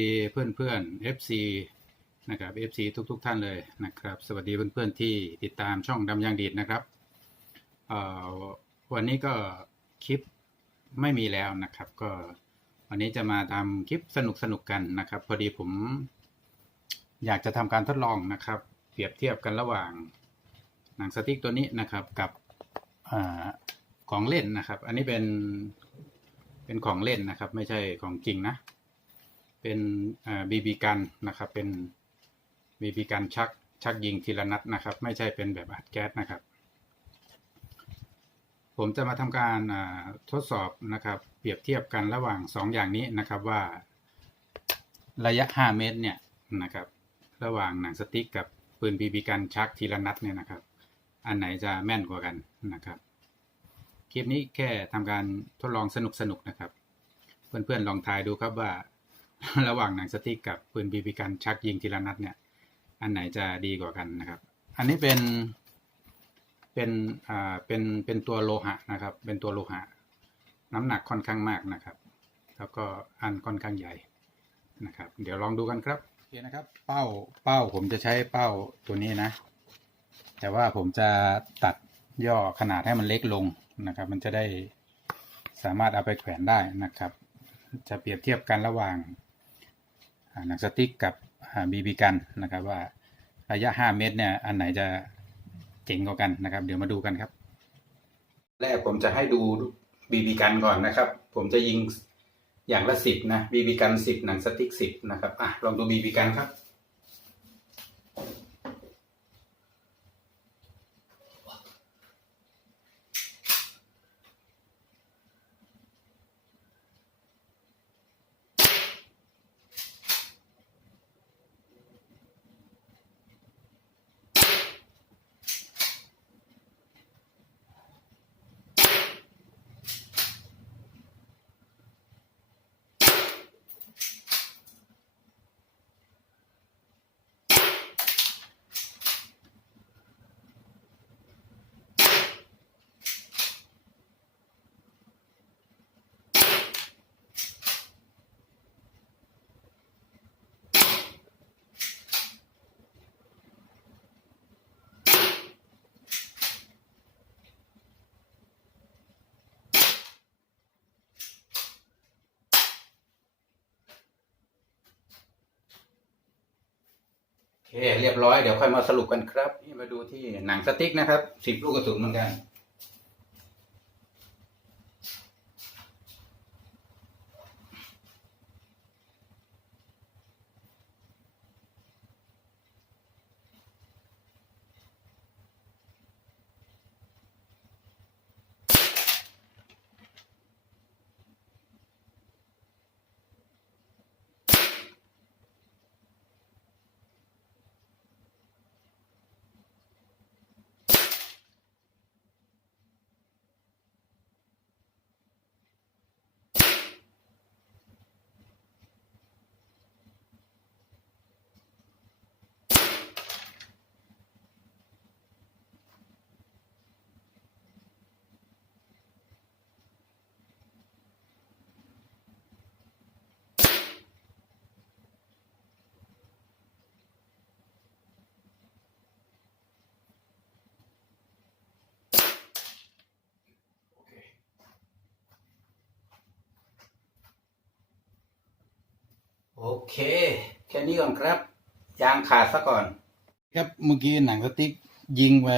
ดีเพื่อนเพื่อนๆ FC นะครับ FC ทุกๆทท่านเลยนะครับ สวัสดีเพื่อนๆที่ติดตามช่องดำยางดีดนะครับวันนี้ก็คลิปไม่มีแล้วนะครับ ก็วันนี้จะมาทำคลิปสนุกๆกันนะครับ พอดีผมอยากจะทำการทดลองนะครับ เปรียบเทียบกันระหว่างหนังสติ๊กตัวนี้นะครับกับอของเล่นนะครับ อันนี้เป็นเป็นของเล่นนะครับ ไม่ใช่ของจริงนะ เป็นบีบีกันนะครับ เป็นบีบีกันชักชักยิงทีละนัดนะครับ ไม่ใช่เป็นแบบอัดแก๊สนะครับ ผมจะมาทำการทดสอบนะครับ เปรียบเทียบกันระหว่างสองอย่างนี้นะครับว่าระยะ 5 เมตรเนี่ยนะครับ ระหว่างหนังสติ๊กกับปืนบีบีกันชักทีละนัดเนี่ยนะครับ อันไหนจะแม่นกว่ากันนะครับ คลิปนี้แค่ทำการทดลองสนุกๆนะครับ เพื่อนๆลองทายดูครับว่า ระหว่างหนังสติ๊กกับปืนบีบีกันชักยิงทีละนัดเนี่ย อันไหนจะดีกว่ากันนะครับ อันนี้เป็นเป็นอ่าเป็นเป็นตัวโลหะนะครับ เป็นตัวโลหะ น้ำหนักค่อนข้างมากนะครับ แล้วก็อันค่อนข้างใหญ่นะครับ เดี๋ยวลองดูกันครับโอเคนะครับ เป้าเป้าผมจะใช้เป้าตัวนี้นะ แต่ว่าผมจะตัดย่อขนาดให้มันเล็กลงนะครับ มันจะได้สามารถเอาไปแขวนได้นะครับ จะเปรียบเทียบกันระหว่าง หนังสติ๊กกับบีบีกันนะครับว่าระยะ 5 เมตรเนี่ยอันไหนจะเจ๋งกว่ากันนะครับ เดี๋ยวมาดูกันครับ แรกผมจะให้ดูบีบีกันก่อนนะครับ ผมจะยิงอย่างละสิบนะบีบีกันสิบหนังสติ๊กสิบนะครับอะลองดูบีบีกันครับ เคเรียบร้อยเดี๋ยวค่อยมาสรุปกันครับ นี่มาดูที่หนังสติ๊กนะครับสิบลูกกระสุนเหมือนกัน โอเค แค่นี้ก่อนครับ ยางขาดซะก่อน ครับเมื่อกี้หนังสติ๊กยิงไป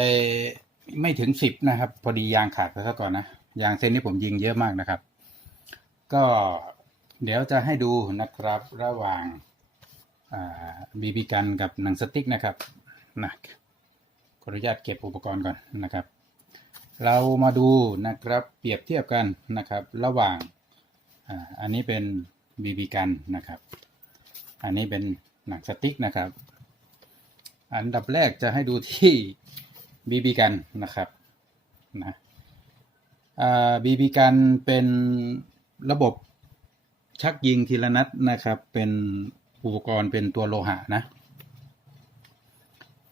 ไม่ถึงสิบนะครับ พอดียางขาดไปซะก่อนนะยางเส้นนี้ผมยิงเยอะมากนะครับ ก็เดี๋ยวจะให้ดูนะครับระหว่างบีบีกันกับหนังสติ๊กนะครับนะขออนุญาตเก็บอุปกรณ์ก่อนนะครับ เรามาดูนะครับเปรียบเทียบกันนะครับ ระหว่างออันนี้เป็นบีบีกันนะครับ อันนี้เป็นหนังสติ๊กนะครับ อันดับแรกจะให้ดูที่บีบีกันนะครับนะบีบีกันเป็นระบบชักยิงทีละนัดนะครับ เป็นอุปกรณ์เป็นตัวโลหะนะ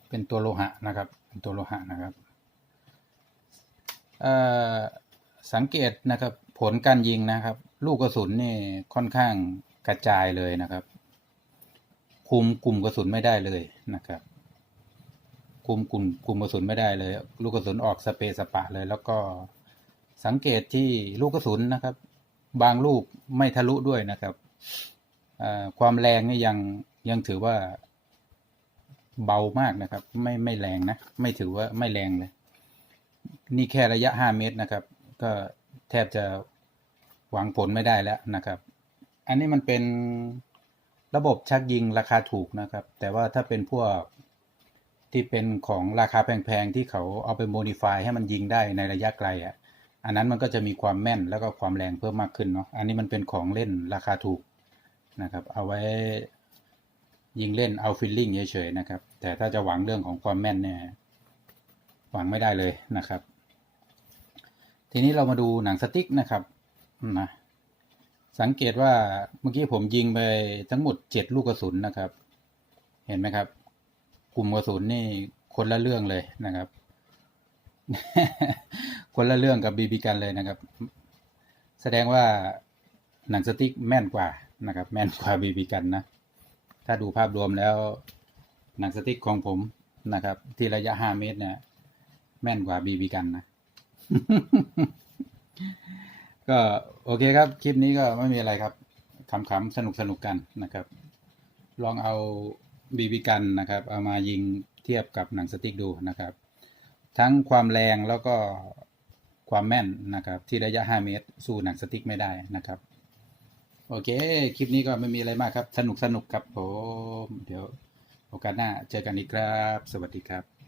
เป็นตัวโลหะนะครับ เป็นตัวโลหะนะครับเอ่อสังเกตนะครับผลการยิงนะครับ ลูกกระสุนนี่ค่อนข้างกระจายเลยนะครับ คุมกลุ่มกระสุนไม่ได้เลยนะครับ คุมกลุ่มกลุ่มกระสุนไม่ได้เลย ลูกกระสุนออกสเปสปะเลย แล้วก็สังเกตที่ลูกกระสุนนะครับ บางลูกไม่ทะลุด้วยนะครับความแรงนี่ยังยังถือว่าเบามากนะครับ ไม่ไม่แรงนะ ไม่ถือว่าไม่แรงเลย นี่แค่ระยะห้าเมตรนะครับ ก็แทบจะหวังผลไม่ได้แล้วนะครับ อันนี้มันเป็น ระบบชักยิงราคาถูกนะครับ แต่ว่าถ้าเป็นพวกที่เป็นของราคาแพงๆ ที่เขาเอาไปโมดิฟายให้มันยิงได้ในระยะไกลอะ อันนั้นมันก็จะมีความแม่นแล้วก็ความแรงเพิ่มมากขึ้นเนาะ อันนี้มันเป็นของเล่นราคาถูกนะครับ เอาไว้ยิงเล่นเอาฟิลลิ่งเฉยๆนะครับ แต่ถ้าจะหวังเรื่องของความแม่นเนี่ยหวังไม่ได้เลยนะครับ ทีนี้เรามาดูหนังสติ๊กนะครับนะ สังเกตว่าเมื่อกี้ผมยิงไปทั้งหมดเจ็ดลูกกระสุนนะครับ เห็นไหมครับ กลุ่มกระสุนนี่คนละเรื่องเลยนะครับ คนละเรื่องกับบีบีกันเลยนะครับ แสดงว่าหนังสติ๊กแม่นกว่านะครับ แม่นกว่าบีบีกันนะ ถ้าดูภาพรวมแล้ว หนังสติ๊กของผมนะครับ ที่ระยะห้าเมตรเนี่ยแม่นกว่าบีบีกันนะ ก็โอเคครับ คลิปนี้ก็ไม่มีอะไรครับขำๆสนุกสนุกๆกันนะครับ ลองเอาบีบีกันนะครับ เอามายิงเทียบกับหนังสติ๊กดูนะครับ ทั้งความแรงแล้วก็ความแม่นนะครับ ที่ระยะ 5 เมตร สู้หนังสติ๊กไม่ได้นะครับ โอเค คลิปนี้ก็ไม่มีอะไรมากครับ สนุกสนุกครับผม เดี๋ยวโอกาสหน้าเจอกันอีกครับ สวัสดีครับ